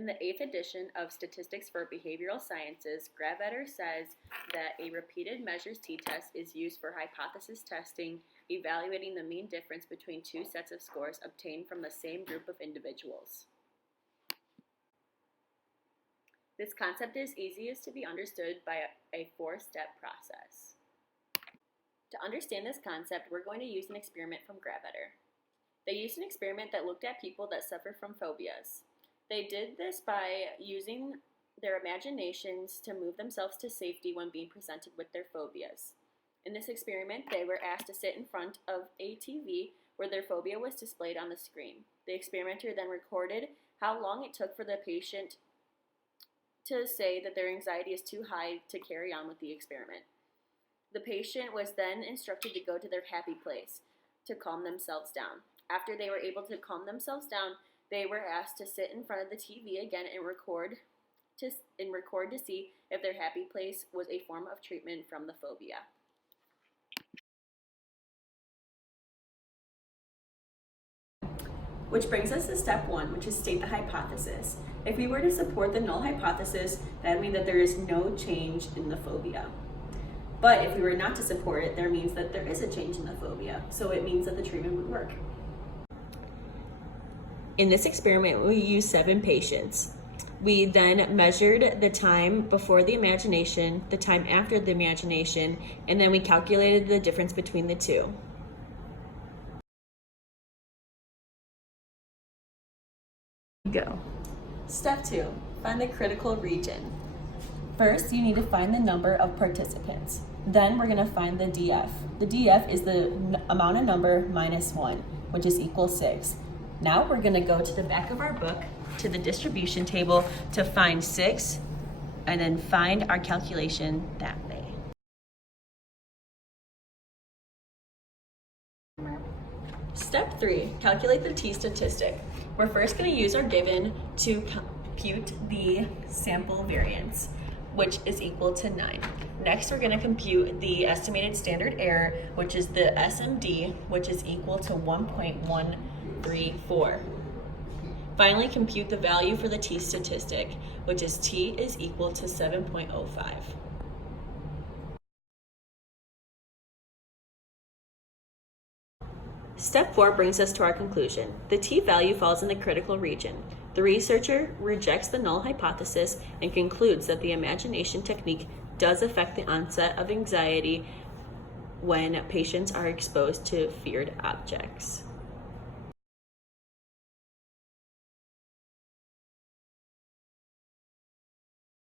In the 8th edition of Statistics for Behavioral Sciences, Gravatter says that a repeated measures t-test is used for hypothesis testing, evaluating the mean difference between two sets of scores obtained from the same group of individuals. This concept is easiest to be understood by a 4-step process. To understand this concept, we're going to use an experiment from Gravatter. They used an experiment that looked at people that suffer from phobias. They did this by using their imaginations to move themselves to safety when being presented with their phobias. In this experiment, they were asked to sit in front of a TV where their phobia was displayed on the screen. The experimenter then recorded how long it took for the patient to say that their anxiety is too high to carry on with the experiment. The patient was then instructed to go to their happy place to calm themselves down. After they were able to calm themselves down, they were asked to sit in front of the TV again and record to see if their happy place was a form of treatment from the phobia. Which brings us to step 1, which is state the hypothesis. If we were to support the null hypothesis, that would mean that there is no change in the phobia. But if we were not to support it, that means that there is a change in the phobia. So it means that the treatment would work. In this experiment, we used 7 patients. We then measured the time before the imagination, the time after the imagination, and then we calculated the difference between the two. Go. Step 2, find the critical region. First, you need to find the number of participants. Then we're going to find the DF. The DF is the amount of number minus 1, which is equal 6. Now we're going to go to the back of our book, to the distribution table, to find 6, and then find our calculation that way. Step 3, calculate the t-statistic. We're first going to use our given to compute the sample variance, which is equal to 9. Next, we're going to compute the estimated standard error, which is the SMD, which is equal to 1.134. Finally, compute the value for the t-statistic, which is t is equal to 7.05. Step 4 brings us to our conclusion. The t-value falls in the critical region. The researcher rejects the null hypothesis and concludes that the imagination technique does affect the onset of anxiety when patients are exposed to feared objects.